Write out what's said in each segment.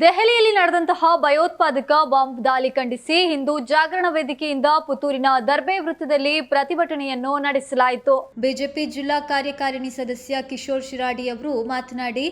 ದೆಹಲಿಯಲ್ಲಿ ನಡೆದಂತಹ ಭಯೋತ್ಪಾದಕ ಬಾಂಬ್ ದಾಳಿ ಖಂಡಿಸಿ ಹಿಂದೂ ಜಾಗರಣ ವೇದಿಕೆಯಿಂದ ಪುತ್ತೂರಿನ ದರ್ಬೆ ವೃತ್ತದಲ್ಲಿ ಪ್ರತಿಭಟನೆಯನ್ನು ನಡೆಸಲಾಯಿತು. ಬಿಜೆಪಿ ಜಿಲ್ಲಾ ಕಾರ್ಯಕಾರಿಣಿ ಸದಸ್ಯ ಕಿಶೋರ್ ಶಿರಾಡಿ ಅವರು ಮಾತನಾಡಿ,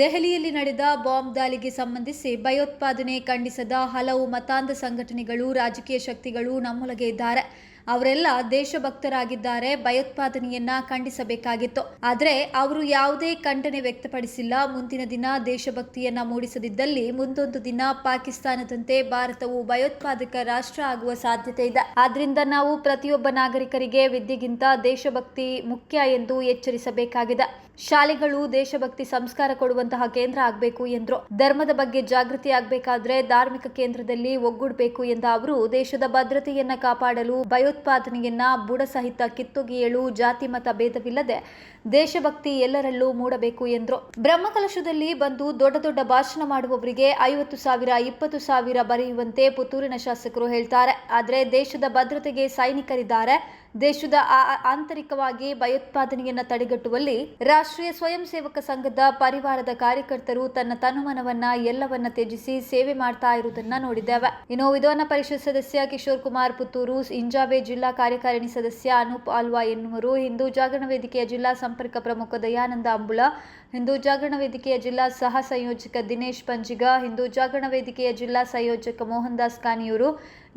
ದೆಹಲಿಯಲ್ಲಿ ನಡೆದ ಬಾಂಬ್ ದಾಳಿಗೆ ಸಂಬಂಧಿಸಿ ಭಯೋತ್ಪಾದನೆ ಖಂಡಿಸದ ಹಲವು ಮತಾಂಧ ಸಂಘಟನೆಗಳು ರಾಜಕೀಯ ಶಕ್ತಿಗಳು ನಮ್ಮೊಳಗೆ ಇದ್ದಾರೆ. ಅವರೆಲ್ಲ ದೇಶಭಕ್ತರಾಗಿದ್ದಾರೆ, ಭಯೋತ್ಪಾದನೆಯನ್ನ ಖಂಡಿಸಬೇಕಾಗಿತ್ತು. ಆದರೆ ಅವರು ಯಾವುದೇ ಖಂಡನೆ ವ್ಯಕ್ತಪಡಿಸಿಲ್ಲ. ಮುಂದಿನ ದಿನ ದೇಶಭಕ್ತಿಯನ್ನ ಮೂಡಿಸದಿದ್ದಲ್ಲಿ ಮುಂದೊಂದು ದಿನ ಪಾಕಿಸ್ತಾನದಂತೆ ಭಾರತವು ಭಯೋತ್ಪಾದಕ ರಾಷ್ಟ್ರ ಆಗುವ ಸಾಧ್ಯತೆ ಇದೆ. ಆದ್ರಿಂದ ನಾವು ಪ್ರತಿಯೊಬ್ಬ ನಾಗರಿಕರಿಗೆ ವಿದ್ಯೆಗಿಂತ ದೇಶಭಕ್ತಿ ಮುಖ್ಯ ಎಂದು ಎಚ್ಚರಿಸಬೇಕಾಗಿದೆ. ಶಾಲೆಗಳು, ದೇಶಭಕ್ತಿ ಸಂಸ್ಕಾರ ಕೊಡುವಂತಹ ಕೇಂದ್ರ ಆಗಬೇಕು ಎಂದರು ಧರ್ಮದ ಬಗ್ಗೆ ಜಾಗೃತಿ ಆಗಬೇಕಾದ್ರೆ ಧಾರ್ಮಿಕ ಕೇಂದ್ರದಲ್ಲಿ ಒಗ್ಗೂಡಬೇಕು ಎಂದ ಅವರು ದೇಶದ ಭದ್ರತೆಯನ್ನ ಕಾಪಾಡಲು, ಭಯೋತ್ಪಾದನೆಯನ್ನ ಬುಡಸಹಿತ ಕಿತ್ತೊಗೆಯಲು ಜಾತಿ ಮತ ಭೇದವಿಲ್ಲದೆ ದೇಶಭಕ್ತಿ ಎಲ್ಲರಲ್ಲೂ ಮೂಡಬೇಕು ಎಂದರು. ಬ್ರಹ್ಮಕಲಶದಲ್ಲಿ ಬಂದು ದೊಡ್ಡ ದೊಡ್ಡ ಭಾಷಣ ಮಾಡುವವರಿಗೆ ಐವತ್ತು ಸಾವಿರ, ಇಪ್ಪತ್ತು ಸಾವಿರ ಬರೆಯುವಂತೆ ಪುತ್ತೂರಿನ ಶಾಸಕರು ಹೇಳ್ತಾರೆ. ಆದರೆ ದೇಶದ ಭದ್ರತೆಗೆ ಸೈನಿಕರಿದ್ದಾರೆ. ದೇಶದ ಆಂತರಿಕವಾಗಿ ಭಯೋತ್ಪಾದನೆಯನ್ನು ತಡೆಗಟ್ಟುವಲ್ಲಿ ರಾಷ್ಟ್ರೀಯ ಸ್ವಯಂ ಸೇವಕ ಸಂಘದ ಪರಿವಾರದ ಕಾರ್ಯಕರ್ತರು ತನ್ನ ತನುಮನವನ್ನ ಎಲ್ಲವನ್ನ ತ್ಯಜಿಸಿ ಸೇವೆ ಮಾಡ್ತಾ ಇರುವುದನ್ನ ನೋಡಿದ್ದೇವೆ. ಇನ್ನು ವಿಧಾನ ಪರಿಷತ್ ಸದಸ್ಯ ಕಿಶೋರ್ ಕುಮಾರ್ ಪುತ್ತೂರು ಇಂಜಾಬೆ ಜಿಲ್ಲಾ ಕಾರ್ಯಕಾರಿಣಿ ಸದಸ್ಯ ಅನೂಪ್ ಆಲ್ವಾ ಎನ್ನುವರು, ಹಿಂದೂ ಜಾಗರಣ ವೇದಿಕೆಯ ಜಿಲ್ಲಾ ಸಂಪರ್ಕ ಪ್ರಮುಖ ದಯಾನಂದ ಅಂಬುಳ, ಹಿಂದೂ ಜಾಗರಣ ವೇದಿಕೆಯ ಜಿಲ್ಲಾ ಸಹ ಸಂಯೋಜಕ ದಿನೇಶ್ ಪಂಜಿಗ, ಹಿಂದೂ ಜಾಗರಣ ವೇದಿಕೆಯ ಜಿಲ್ಲಾ ಸಂಯೋಜಕ ಮೋಹನ್ ದಾಸ್ ಕಾನಿಯೂರು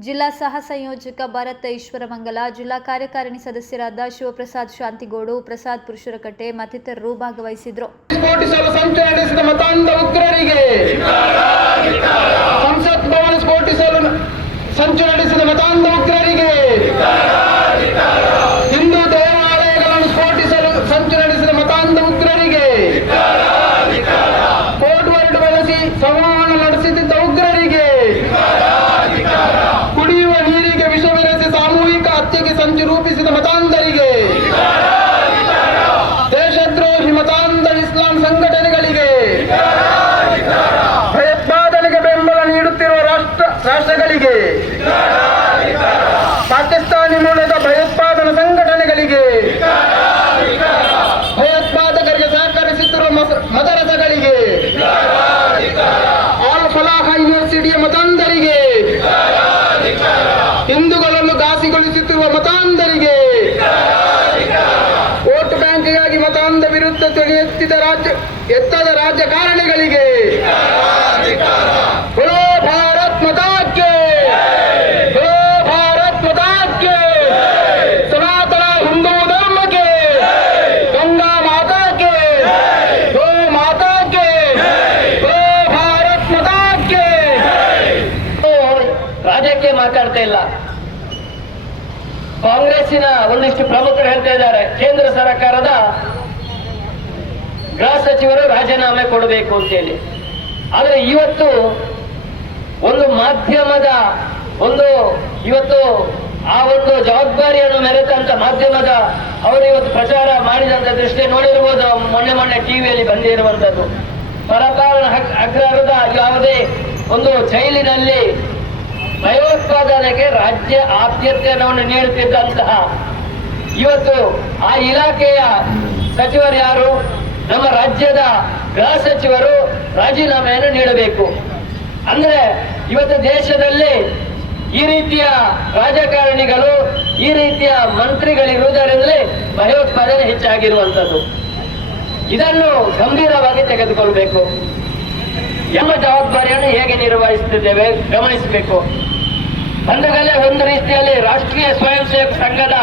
ಜಿಲ್ಲಾ ಸಹ ಸಂಯೋಜಕ ಭರತ್ ಈಶ್ವರಮಂಗಲ, ಜಿಲ್ಲಾ ಕಾರ್ಯಕಾರಿಣಿ ಸದಸ್ಯರಾದ ಶಿವಪ್ರಸಾದ್ ಶಾಂತಿಗೋಡು, ಪ್ರಸಾದ್ ಪುರುಷರಕಟ್ಟೆ ಮತ್ತಿತರರು ಭಾಗವಹಿಸಿದ್ರು. ಸಂಚು ನಡೆಸಿದ ಮತಾಂಧ ಉಗ್ರರಿಗೆ ಸಚಿವರು ರಾಜೀನಾಮೆ ಕೊಡಬೇಕು ಅಂತೇಳಿ. ಆದರೆ ಇವತ್ತು ಒಂದು ಮಾಧ್ಯಮದ ಒಂದು ಇವತ್ತು ಆ ಒಂದು ಜವಾಬ್ದಾರಿಯನ್ನು ಮೆರೆತಂತ ಮಾಧ್ಯಮದ ಅವರು ಇವತ್ತು ಪ್ರಚಾರ ಮಾಡಿದಂತ ದೃಷ್ಟಿ ನೋಡಿರ್ಬೋದು ಮೊನ್ನೆ ಮೊನ್ನೆ ಟಿವಿಯಲ್ಲಿ ಬಂದಿರುವಂತದ್ದು ಪರಕಾರಣ ಅಗ್ರಹದ ಯಾವುದೇ ಒಂದು ಜೈಲಿನಲ್ಲಿ ಭಯೋತ್ಪಾದನೆಗೆ ರಾಜ್ಯ ಆದ್ಯತೆಯನ್ನು ನೀಡುತ್ತಿದ್ದಂತಹ ಇವತ್ತು ಆ ಇಲಾಖೆಯ ಸಚಿವರು ಯಾರು? ನಮ್ಮ ರಾಜ್ಯದ ಗೃಹ ಸಚಿವರು ರಾಜೀನಾಮೆಯನ್ನು ನೀಡಬೇಕು. ಅಂದ್ರೆ ಇವತ್ತು ದೇಶದಲ್ಲಿ ಈ ರೀತಿಯ ರಾಜಕಾರಣಿಗಳು, ಈ ರೀತಿಯ ಮಂತ್ರಿಗಳಿರುವುದರಿಂದಲೇ ಭಯೋತ್ಪಾದನೆ ಹೆಚ್ಚಾಗಿರುವಂಥದ್ದು. ಇದನ್ನು ಗಂಭೀರವಾಗಿ ತೆಗೆದುಕೊಳ್ಬೇಕು. ಎಂಬ ಜವಾಬ್ದಾರಿಯನ್ನು ಹೇಗೆ ನಿರ್ವಹಿಸುತ್ತಿದ್ದೇವೆ ಗಮನಿಸಬೇಕು. ಬಂಧಗಳೇ ಒಂದು ರೀತಿಯಲ್ಲಿ ರಾಷ್ಟ್ರೀಯ ಸ್ವಯಂ ಸೇವಕ ಸಂಘದ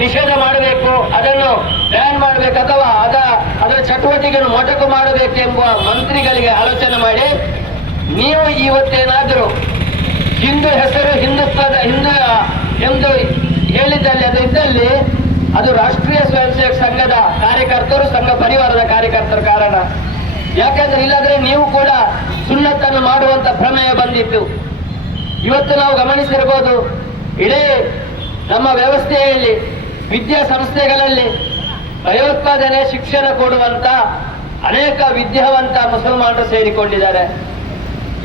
ನಿಷೇಧ ಮಾಡಬೇಕು, ಅದನ್ನು ಬ್ಯಾನ್ ಮಾಡಬೇಕು ಅಥವಾ ಅದ, ಅದರ ಚಟುವಟಿಕೆಯನ್ನು ಮೊಟಕು ಮಾಡಬೇಕೆಂಬ ಮಂತ್ರಿಗಳಿಗೆ ಆಲೋಚನೆ ಮಾಡಿ, ನೀವು ಇವತ್ತೇನಾದರೂ ಹಿಂದೂ ಹೆಸರು, ಹಿಂದುತ್ವದ ಹಿಂದೂ ಎಂದು ಹೇಳಿದ್ದಲ್ಲಿ ಅದು ಇದ್ದಲ್ಲಿ, ಅದು ರಾಷ್ಟ್ರೀಯ ಸ್ವಯಂ ಸೇವಕ ಸಂಘದ ಕಾರ್ಯಕರ್ತರು, ಸಂಘ ಪರಿವಾರದ ಕಾರ್ಯಕರ್ತರ ಕಾರಣ. ಯಾಕಂದ್ರೆ ಇಲ್ಲಾದ್ರೆ ನೀವು ಕೂಡ ಸುನ್ನತ್ತನ್ನು ಮಾಡುವಂತ ಪ್ರಮೇಯ ಬಂದಿತ್ತು. ಇವತ್ತು ನಾವು ಗಮನಿಸಿರ್ಬೋದು, ಇಡೀ ನಮ್ಮ ವ್ಯವಸ್ಥೆಯಲ್ಲಿ ವಿದ್ಯಾ ಸಂಸ್ಥೆಗಳಲ್ಲಿ ಭಯೋತ್ಪಾದನೆ ಶಿಕ್ಷಣ ಕೊಡುವಂತ ಅನೇಕ ವಿದ್ಯಾವಂತ ಮುಸಲ್ಮಾನರು ಸೇರಿಕೊಂಡಿದ್ದಾರೆ.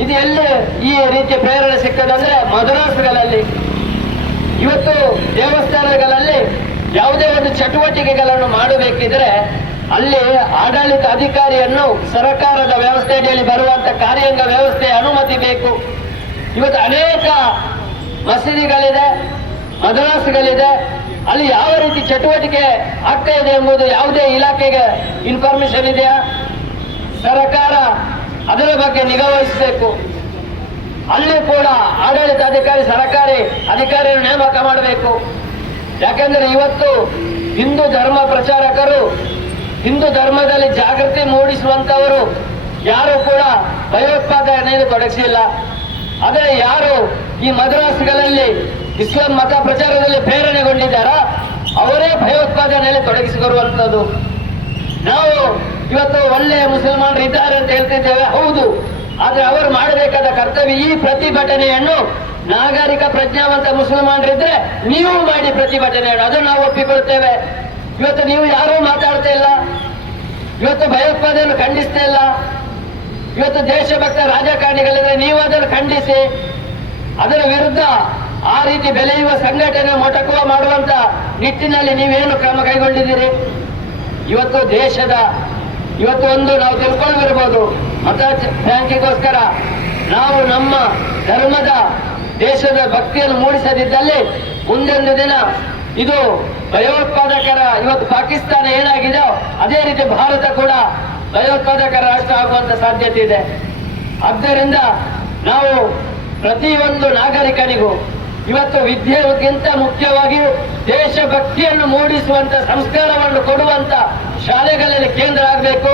ಇದು ಎಲ್ಲಿ ಈ ರೀತಿಯ ಪ್ರೇರಣೆ ಸಿಕ್ಕದಂದ್ರೆ ಮದ್ರಾಸ್ಗಳಲ್ಲಿ. ಇವತ್ತು ದೇವಸ್ಥಾನಗಳಲ್ಲಿ ಯಾವುದೇ ಒಂದು ಚಟುವಟಿಕೆಗಳನ್ನು ಮಾಡಬೇಕಿದ್ರೆ ಅಲ್ಲಿ ಆಡಳಿತ ಅಧಿಕಾರಿಯನ್ನು ಸರ್ಕಾರದ ವ್ಯವಸ್ಥೆಯಲ್ಲಿ ಬರುವಂತ ಕಾರ್ಯಾಂಗ ವ್ಯವಸ್ಥೆ ಅನುಮತಿ ಬೇಕು. ಇವತ್ತು ಅನೇಕ ಮಸೀದಿಗಳಿದೆ. ಮದ್ರಾಸ್ಗಳಿದೆ ಅಲ್ಲಿ ಯಾವ ರೀತಿ ಚಟುವಟಿಕೆ ಆಗ್ತಾ ಇದೆ ಎಂಬುದು ಯಾವುದೇ ಇಲಾಖೆಗೆ ಇನ್ಫಾರ್ಮೇಶನ್ ಇದೆಯಾ? ಸರ್ಕಾರ ಅದರ ಬಗ್ಗೆ ನಿಗಾ ವಹಿಸಬೇಕು. ಅಲ್ಲಿ ಕೂಡ ಆಡಳಿತಾಧಿಕಾರಿ, ಸರ್ಕಾರಿ ಅಧಿಕಾರಿಯನ್ನು ನೇಮಕ ಮಾಡಬೇಕು. ಯಾಕೆಂದ್ರೆ ಇವತ್ತು ಹಿಂದೂ ಧರ್ಮ ಪ್ರಚಾರಕರು, ಹಿಂದೂ ಧರ್ಮದಲ್ಲಿ ಜಾಗೃತಿ ಮೂಡಿಸುವಂತವರು ಯಾರು ಕೂಡ ಭಯೋತ್ಪಾದನೆಯಲ್ಲಿ ತೊಡಗಿಸಿಲ್ಲ. ಆದರೆ ಯಾರು ಈ ಮದ್ರಾಸ್ಗಳಲ್ಲಿ ಇಸ್ಲಾಂ ಮತ ಪ್ರಚಾರದಲ್ಲಿ ಪ್ರೇರಣೆಗೊಂಡಿದ್ದಾರಾ? ಅವರೇ ಭಯೋತ್ಪಾದನೆಯಲ್ಲಿ ತೊಡಗಿಸಿಕೊಳ್ಳುವಂಥದ್ದು. ನಾವು ಇವತ್ತು ಒಳ್ಳೆಯ ಮುಸಲ್ಮಾನರು ಇದ್ದಾರೆ ಅಂತ ಹೇಳ್ತಿದ್ದೇವೆ, ಹೌದು. ಆದ್ರೆ ಅವರು ಮಾಡಬೇಕಾದ ಕರ್ತವ್ಯ ಈ ಪ್ರತಿಭಟನೆಯನ್ನು ನಾಗರಿಕ ಪ್ರಜ್ಞಾವಂತ ಮುಸಲ್ಮಾನರಿದ್ರೆ ನೀವು ಮಾಡಿ ಪ್ರತಿಭಟನೆಯನ್ನು, ಅದನ್ನು ನಾವು ಒಪ್ಪಿಕೊಳ್ತೇವೆ ಇವತ್ತು ನೀವು ಯಾರೂ ಮಾತಾಡ್ತಾ ಇಲ್ಲ. ಇವತ್ತು ಭಯೋತ್ಪಾದನೆಯನ್ನು ಖಂಡಿಸ್ತಾ ಇಲ್ಲ. ಇವತ್ತು ದೇಶಭಕ್ತ ರಾಜಕಾರಣಿಗಳಿದ್ರೆ ನೀವು ಅದನ್ನು ಖಂಡಿಸಿ. ಅದರ ವಿರುದ್ಧ ಆ ರೀತಿ ಬೆಳೆಯುವ ಸಂಘಟನೆ ಮೊಟಕುವ ಮಾಡುವಂತ ನಿಟ್ಟಿನಲ್ಲಿ ನೀವೇನು ಕ್ರಮ ಕೈಗೊಂಡಿದ್ದೀರಿ? ಇವತ್ತು ದೇಶದ, ಇವತ್ತು ಒಂದು ನಾವು ತಿಳ್ಕೊಂಡಿರ್ಬೋದು ಮತ ಬ್ಯಾಂಕಿಗೋಸ್ಕರ ನಾವು ನಮ್ಮ ಧರ್ಮದ, ದೇಶದ ಭಕ್ತಿಯನ್ನು ಮೂಡಿಸದಿದ್ದಲ್ಲಿ ಮುಂದೊಂದು ದಿನ ಇದು ಭಯೋತ್ಪಾದಕರ, ಇವತ್ತು ಪಾಕಿಸ್ತಾನ ಏನಾಗಿದೆಯೋ ಅದೇ ರೀತಿ ಭಾರತ ಕೂಡ ಭಯೋತ್ಪಾದಕರ ರಾಷ್ಟ್ರ ಆಗುವಂತ ಸಾಧ್ಯತೆ ಇದೆ. ಆದ್ದರಿಂದ ನಾವು ಪ್ರತಿಯೊಂದು ನಾಗರಿಕನಿಗೂ ಇವತ್ತು ವಿದ್ಯೆಗಿಂತ ಮುಖ್ಯವಾಗಿ ದೇಶಭಕ್ತಿಯನ್ನು ಮೂಡಿಸುವಂತ ಸಂಸ್ಕಾರವನ್ನು ಕೊಡುವಂತ ಶಾಲೆಗಳಲ್ಲಿ ಕೇಂದ್ರ ಆಗಬೇಕು.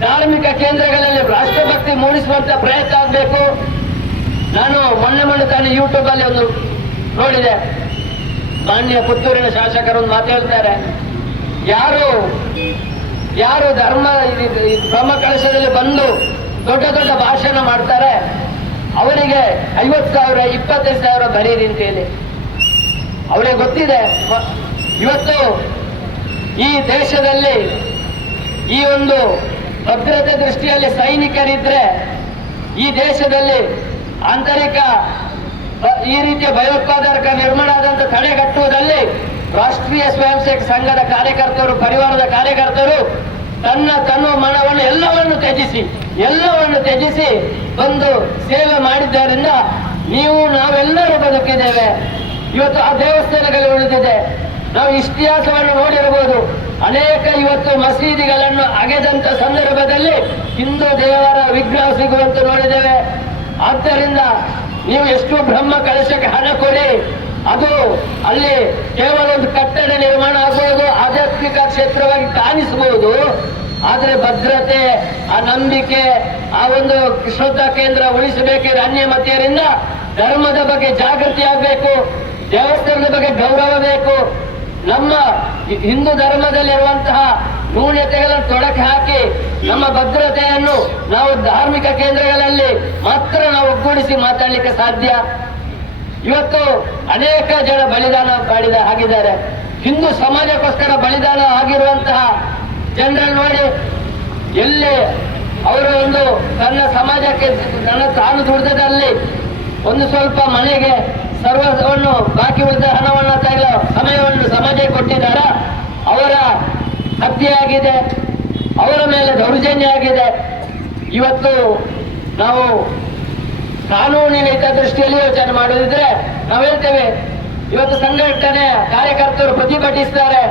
ಧಾರ್ಮಿಕ ಕೇಂದ್ರಗಳಲ್ಲಿ ರಾಷ್ಟ್ರಭಕ್ತಿ ಮೂಡಿಸುವಂತ ಪ್ರಯತ್ನ ಆಗಬೇಕು. ನಾನು ಮೊನ್ನೆ ಮೊನ್ನೆ ತಾನೇ ಯೂಟ್ಯೂಬ್ ಅಲ್ಲಿ ಒಂದು ನೋಡಿದೆ. ಮಾನ್ಯ ಪುತ್ತೂರಿನ ಶಾಸಕರು ಮಾತಾಡ್ತಾರೆ ಯಾರು ಯಾರು ಧರ್ಮ ಬ್ರಹ್ಮ ಕಳಶದಲ್ಲಿ ಬಂದು ದೊಡ್ಡ ದೊಡ್ಡ ಭಾಷಣ ಮಾಡ್ತಾರೆ ಅವರಿಗೆ ಐವತ್ತು ಸಾವಿರ ಇಪ್ಪತ್ತೈದು ಸಾವಿರ ಬರೀರಿ ಅಂತ ಹೇಳಿ ಅವರಿಗೆ ಗೊತ್ತಿದೆ ಇವತ್ತು ಈ ದೇಶದಲ್ಲಿ ಈ ಒಂದು ಭದ್ರತೆ ದೃಷ್ಟಿಯಲ್ಲಿ ಸೈನಿಕರಿದ್ರೆ ಈ ದೇಶದಲ್ಲಿ ಆಂತರಿಕ ಈ ರೀತಿಯ ಭಯೋತ್ಪಾದಕ ನಿರ್ಮಾಣ ಆದಂತ ತಡೆಗಟ್ಟುವುದಲ್ಲಿ ರಾಷ್ಟ್ರೀಯ ಸ್ವಯಂ ಸೇವಕ ಸಂಘದ ಕಾರ್ಯಕರ್ತರು, ಪರಿವಾರದ ಕಾರ್ಯಕರ್ತರು ತನ್ನ ತನ್ನ ಮನವನ್ನು ಎಲ್ಲವನ್ನು ತ್ಯಜಿಸಿ ಎಲ್ಲವನ್ನು ತ್ಯಜಿಸಿ ಬಂದು ಸೇವೆ ಮಾಡಿದ್ದರಿಂದ ನೀವು ನಾವೆಲ್ಲರೂ ಬದುಕಿದ್ದೇವೆ. ಇವತ್ತು ಆ ದೇವಸ್ಥಾನಗಳು ಉಳಿದಿದೆ. ನಾವು ಇತಿಹಾಸವನ್ನು ನೋಡಿರಬಹುದು. ಅನೇಕ ಇವತ್ತು ಮಸೀದಿಗಳನ್ನು ಅಗೆದಂತ ಸಂದರ್ಭದಲ್ಲಿ ಹಿಂದೂ ದೇವರ ವಿಗ್ರಹ ಸಿಗುವಂತೆ ನೋಡಿದ್ದೇವೆ. ಆದ್ದರಿಂದ ನೀವು ಎಷ್ಟು ಬ್ರಹ್ಮ ಕಲಶಕ್ಕೆ ಹಣ ಕೊಡಿ ಅದು ಅಲ್ಲಿ ಕೇವಲ ಒಂದು ಕಟ್ಟಡ ನಿರ್ಮಾಣ ಆಗ್ಬೋದು, ಆಧ್ಯಾತ್ಮಿಕ ಕ್ಷೇತ್ರವಾಗಿ ಕಾಣಿಸಬಹುದು ಆದ್ರೆ ಭದ್ರತೆ, ಆ ನಂಬಿಕೆ, ಆ ಒಂದು ಶ್ರದ್ಧಾ ಕೇಂದ್ರ ಉಳಿಸಬೇಕಿದ್ರೆ ಅನ್ಯ ಮತೀಯರಿಂದ ಧರ್ಮದ ಬಗ್ಗೆ ಜಾಗೃತಿ ಆಗಬೇಕು, ದೇವಸ್ಥಾನದ ಬಗ್ಗೆ ಗೌರವ ಬೇಕು. ನಮ್ಮ ಹಿಂದೂ ಧರ್ಮದಲ್ಲಿರುವಂತಹ ನ್ಯೂನತೆಗಳನ್ನು ತೊಡಕೆ ಹಾಕಿ ನಮ್ಮ ಭದ್ರತೆಯನ್ನು ನಾವು ಧಾರ್ಮಿಕ ಕೇಂದ್ರಗಳಲ್ಲಿ ಮಾತ್ರ ನಾವು ಒಗ್ಗೂಡಿಸಿ ಮಾತಾಡ್ಲಿಕ್ಕೆ ಸಾಧ್ಯ. ಇವತ್ತು ಅನೇಕ ಜನ ಬಲಿದಾನ ಮಾಡಿದ ಆಗಿದ್ದಾರೆ ಹಿಂದೂ ಸಮಾಜಕ್ಕೋಸ್ಕರ ಬಲಿದಾನ ಆಗಿರುವಂತಹ ಜನರನ್ನು ನೋಡಿ, ಎಲ್ಲಿ ಅವರು ಒಂದು ತನ್ನ ಸಮಾಜಕ್ಕೆ ತನ್ನ ತಾನು ದುಡಿದದಲ್ಲಿ ಒಂದು ಸ್ವಲ್ಪ ಮನೆಗೆ ಸರ್ವವನ್ನು ಬಾಕಿ ಉಳಿದ ಹಣವನ್ನು ತಗಲ ಸಮಯವನ್ನು ಸಮಾಜಕ್ಕೆ ಕೊಟ್ಟಿದ್ದಾರ. ಅವರ ಹತ್ಯೆ ಅವರ ಮೇಲೆ ದೌರ್ಜನ್ಯ ಆಗಿದೆ. ಇವತ್ತು ನಾವು ಕಾನೂನಿನ ಹಿತದೃಷ್ಟಿಯಲ್ಲಿ ಯೋಚನೆ ಮಾಡೋದಿದ್ರೆ ನಾವು ಹೇಳ್ತೇವೆ ಇವತ್ತು ಸಂಘಟನೆ ಕಾರ್ಯಕರ್ತರು ಪ್ರತಿಭಟಿಸ್ತಾರೆ.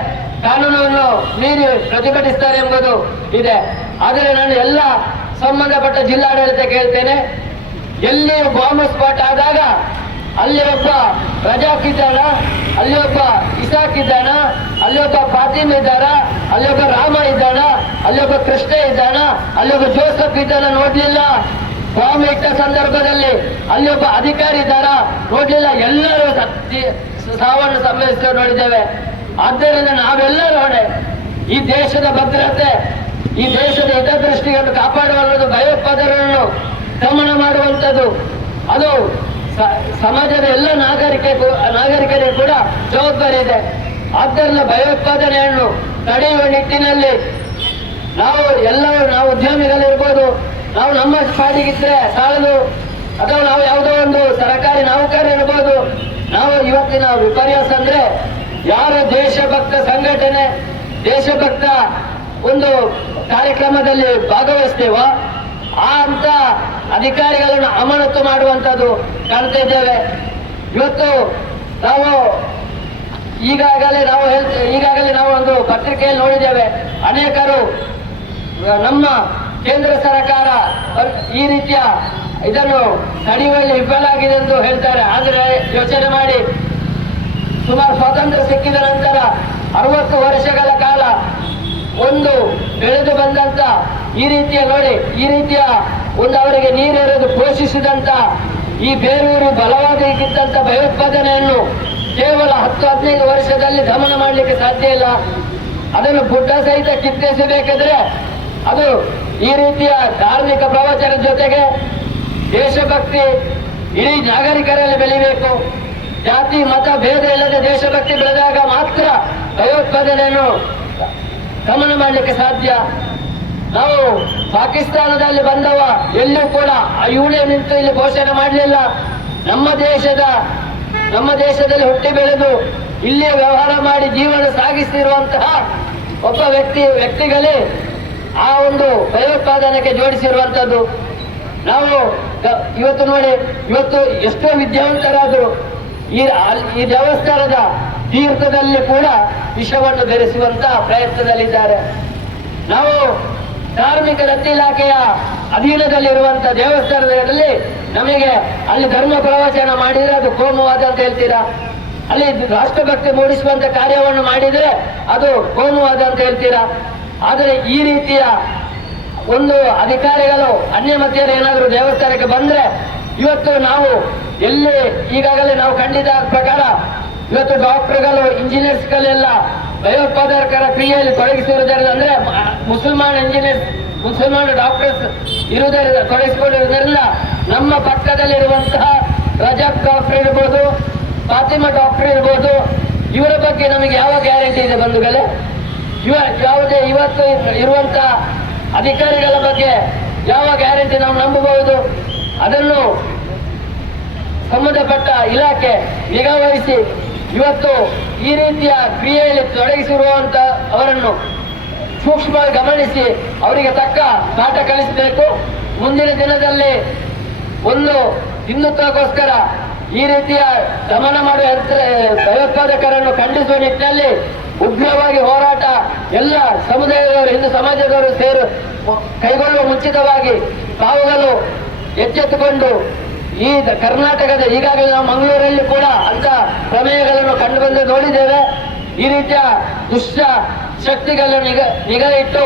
ಕಾನೂನನ್ನು ಮೀರಿ ಪ್ರತಿಭಟಿಸ್ತಾರೆ ಎಂಬುದು ಇದೆ. ಆದರೆ ನಾನು ಎಲ್ಲ ಸಂಬಂಧಪಟ್ಟ ಜಿಲ್ಲಾಡಳಿತ ಕೇಳ್ತೇನೆ ಎಲ್ಲಿ ಬಾಂಬ್ ಸ್ಪಾಟ್ ಆದಾಗ ಅಲ್ಲಿ ಒಬ್ಬ ರಜಾಕ್ ಇದ್ದಾನ ಅಲ್ಲಿ ಒಬ್ಬ ಇಸಾಕ್ ಇದ್ದಾನ ಅಲ್ಲಿ ಒಬ್ಬ ಫಾತಿಮ್ ಇದ್ದಾನ ಅಲ್ಲಿ ಒಬ್ಬ ರಾಮ ಇದ್ದಾನ ಅಲ್ಲಿ ಒಬ್ಬ ಕೃಷ್ಣ ಇದ್ದಾನ ಅಲ್ಲಿ ಒಬ್ಬ ಜೋಸಫ್ ಇದ್ದಾನ ನೋಡ್ಲಿಲ್ಲ. ಬಾಂಬ್ ಇಟ್ಟ ಸಂದರ್ಭದಲ್ಲಿ ಅಲ್ಲಿ ಒಬ್ಬ ಅಧಿಕಾರಿ ಇದ್ದಾರ. ನೋಡ್ಲಿಲ್ಲ, ಎಲ್ಲರೂ ಸಾವನ್ನು ಸಂಭವಿಸಿದ ನೋಡಿದ್ದೇವೆ. ಆದ್ದರಿಂದ ನಾವೆಲ್ಲರೂ ಹೊಣೆ. ಈ ದೇಶದ ಭದ್ರತೆ, ಈ ದೇಶದ ಹಿತದೃಷ್ಟಿಯನ್ನು ಕಾಪಾಡುವಂಥದ್ದು ಭಯೋತ್ಪಾದನೆಯನ್ನು ದಮನ ಮಾಡುವಂಥದ್ದು. ಅದು ಸಮಾಜದ ಎಲ್ಲ ನಾಗರಿಕ ನಾಗರಿಕರಿಗೆ ಕೂಡ ಜವಾಬ್ದಾರಿ ಇದೆ. ಆದ್ದರಿಂದ ಭಯೋತ್ಪಾದನೆಯನ್ನು ತಡೆಯುವ ನಿಟ್ಟಿನಲ್ಲಿ ನಾವು ಎಲ್ಲರೂ ನಾವು ನಮ್ಮ ಪಾಡಿಗಿದ್ರೆ ಸಾಲದು. ಅಥವಾ ನಾವು ಯಾವುದೋ ಒಂದು ಸರಕಾರಿ ನೌಕರ ಇರ್ಬೋದು ನಾವು ಇವತ್ತಿನ ವಿಪರ್ಯಾಸ ಅಂದ್ರೆ ಯಾರು ದೇಶಭಕ್ತ ಸಂಘಟನೆ, ದೇಶಭಕ್ತ ಒಂದು ಕಾರ್ಯಕ್ರಮದಲ್ಲಿ ಭಾಗವಹಿಸ್ತೇವೋ, ಆ ಅಂತ ಅಧಿಕಾರಿಗಳನ್ನು ಅಮಾನತು ಮಾಡುವಂತದ್ದು ಕಾಣ್ತಾ ಇದ್ದೇವೆ. ಇವತ್ತು ನಾವು ಈಗಾಗಲೇ ನಾವು ಹೇಳ್ತೇವೆ ಈಗಾಗಲೇ ನಾವು ಒಂದು ಪತ್ರಿಕೆಯಲ್ಲಿ ನೋಡಿದ್ದೇವೆ. ಅನೇಕರು, ನಮ್ಮ ಕೇಂದ್ರ ಸರ್ಕಾರ ಈ ರೀತಿಯ ಇದನ್ನು ತಡೆಯುವಲ್ಲಿ ವಿಫಲ ಆಗಿದೆ ಎಂದು ಹೇಳ್ತಾರೆ. ಆದರೆ ಯೋಚನೆ ಮಾಡಿ, ಸುಮಾರು ಸ್ವಾತಂತ್ರ್ಯ ಸಿಕ್ಕಿದ ನಂತರ ಅರವತ್ತು ವರ್ಷಗಳ ಕಾಲ ಒಂದು ಬೆಳೆದು ಬಂದಂತ ಈ ರೀತಿಯ ನೋಡಿ, ಈ ರೀತಿಯ ಒಂದು ಅವರಿಗೆ ನೀರೆರೆದು ಪೋಷಿಸಿದಂತ ಈ ಬೇರೂರು ಬಲವಾದಿಗಿದ್ದಂತ ಭಯೋತ್ಪಾದನೆಯನ್ನು ಕೇವಲ ಹತ್ತು, ಹದಿನೈದು ವರ್ಷದಲ್ಲಿ ದಮನ ಮಾಡಲಿಕ್ಕೆ ಸಾಧ್ಯ ಇಲ್ಲ. ಅದನ್ನು ಗುಡ್ಡ ಸಹಿತ ಕಿತ್ತೆಸಬೇಕಾದ್ರೆ ಅದು ಈ ರೀತಿಯ ಧಾರ್ಮಿಕ ಪ್ರವಚನದ ಜೊತೆಗೆ ದೇಶಭಕ್ತಿ ಇಡೀ ನಾಗರಿಕರಲ್ಲಿ ಬೆಳಿಬೇಕು. ಜಾತಿ, ಮತ, ಭೇದ ಇಲ್ಲದೆ ದೇಶಭಕ್ತಿ ಬೆಳೆದಾಗ ಮಾತ್ರ ಭಯೋತ್ಪಾದನೆಯನ್ನು ಗಮನ ಮಾಡಲಿಕ್ಕೆ ಸಾಧ್ಯ. ನಾವು ಪಾಕಿಸ್ತಾನದಲ್ಲಿ ಬಂದವ ಎಲ್ಲೂ ಕೂಡ ಆ ಯೂನಿಯನ್ ನಿಂತು ಇಲ್ಲಿ ಘೋಷಣೆ ಮಾಡಲಿಲ್ಲ. ನಮ್ಮ ದೇಶದ, ನಮ್ಮ ದೇಶದಲ್ಲಿ ಹುಟ್ಟಿ ಬೆಳೆದು ಇಲ್ಲಿಯೇ ವ್ಯವಹಾರ ಮಾಡಿ ಜೀವನ ಸಾಗಿಸಿರುವಂತಹ ಒಬ್ಬ ವ್ಯಕ್ತಿ, ವ್ಯಕ್ತಿಗಳೇ ಆ ಒಂದು ಭಯೋತ್ಪಾದನೆಗೆ ಜೋಡಿಸಿರುವಂತದ್ದು ನಾವು ಇವತ್ತು ನೋಡಿ, ಇವತ್ತು ಎಷ್ಟೋ ವಿದ್ಯಾವಂತರಾದ್ರು ಈ ಈ ದೇವಸ್ಥಾನದ ತೀರ್ಥದಲ್ಲಿ ಕೂಡ ವಿಷವನ್ನು ಬೆರೆಸುವಂತ ಪ್ರಯತ್ನದಲ್ಲಿದ್ದಾರೆ. ನಾವು ಧಾರ್ಮಿಕ ದತ್ತಿ ಇಲಾಖೆಯ ಅಧೀನದಲ್ಲಿರುವಂತ ದೇವಸ್ಥಾನದಲ್ಲಿ ನಮಗೆ ಅಲ್ಲಿ ಧರ್ಮ ಪ್ರವಚನ ಮಾಡಿದ್ರೆ ಅದು ಕೋಮುವಾದ ಅಂತ ಹೇಳ್ತೀರಾ? ಅಲ್ಲಿ ರಾಷ್ಟ್ರಭಕ್ತಿ ಮೂಡಿಸುವಂತ ಕಾರ್ಯವನ್ನು ಮಾಡಿದ್ರೆ ಅದು ಕೋಮುವಾದ ಅಂತ ಹೇಳ್ತೀರಾ? ಆದರೆ ಈ ರೀತಿಯ ಒಂದು ಅಧಿಕಾರಿಗಳು ಅನ್ಯ ಅನ್ಯಮತ್ಯರು ಏನಾದರೂ ದೇವಸ್ಥಾನಕ್ಕೆ ಬಂದ್ರೆ ಇವತ್ತು ನಾವು ಎಲ್ಲಿ ಈಗಾಗಲೇ ನಾವು ಕಂಡಿದ ಪ್ರಕಾರ ಇವತ್ತು ಡಾಕ್ಟರ್ಗಳು, ಇಂಜಿನಿಯರ್ಸ್ಗಳೆಲ್ಲ ಭಯೋತ್ಪಾದಕರ ಕ್ರಿಯೆಯಲ್ಲಿ ತೊಡಗಿಸಿರುವುದರಿಂದ ಅಂದ್ರೆ ಮುಸಲ್ಮಾನ್ ಇಂಜಿನಿಯರ್ಸ್, ಮುಸಲ್ಮಾನ್ ಡಾಕ್ಟರ್ಸ್ ಇರುವುದರಿಂದ, ತೊಡಗಿಸಿಕೊಂಡಿರುವುದರಿಂದ ನಮ್ಮ ಪಕ್ಕದಲ್ಲಿರುವಂತಹ ರಜಬ್ ಡಾಕ್ಟರ್ ಇರ್ಬೋದು, ಫಾತಿಮಾ ಡಾಕ್ಟರ್ ಇರ್ಬೋದು, ಇವರ ಬಗ್ಗೆ ನಮಗೆ ಯಾವ ಗ್ಯಾರಂಟಿ ಇದೆ ಬಂಧುಗಳೇ? ಯಾವುದೇ ಇವತ್ತು ಇರುವಂತ ಅಧಿಕಾರಿಗಳ ಬಗ್ಗೆ ಯಾವ ಗ್ಯಾರಂಟಿ ನಾವು ನಂಬಬಹುದು? ಅದನ್ನು ಸಂಬಂಧಪಟ್ಟ ಇಲಾಖೆ ನಿಗಾವಹಿಸಿ ಇವತ್ತು ಈ ರೀತಿಯ ಕ್ರಿಯೆಯಲ್ಲಿ ತೊಡಗಿಸಿರುವಂತ ಅವರನ್ನು ಸೂಕ್ಷ್ಮವಾಗಿ ಗಮನಿಸಿ ಅವರಿಗೆ ತಕ್ಕ ಪಾಠ ಕಲಿಸಬೇಕು. ಮುಂದಿನ ದಿನದಲ್ಲಿ ಒಂದು ಹಿಂದುತ್ವಕ್ಕೋಸ್ಕರ ಈ ರೀತಿಯ ದಮನ ಮಾಡುವ ಭಯೋತ್ಪಾದಕರನ್ನು ಖಂಡಿಸುವ ನಿಟ್ಟಿನಲ್ಲಿ ಉಗ್ರವಾಗಿ ಹೋರಾಟ ಎಲ್ಲ ಸಮುದಾಯದವರು, ಹಿಂದೂ ಸಮಾಜದವರು ಸೇರು ಕೈಗೊಳ್ಳುವ ಮುಂಚಿತವಾಗಿ ತಾವುಗಳು ಎಚ್ಚೆತ್ತುಕೊಂಡು ಈ ಕರ್ನಾಟಕದ ಈಗಾಗಲೇ ನಾವು ಮಂಗಳೂರಲ್ಲಿ ಕೂಡ ಅಂತ ಪ್ರಮೇಯಗಳನ್ನು ಕಂಡು ಬಂದು ನೋಡಿದ್ದೇವೆ. ಈ ರೀತಿಯ ದುಷ್ಟ ಶಕ್ತಿಗಳನ್ನು ನಿಗ ನಿಗಾ ಇಟ್ಟು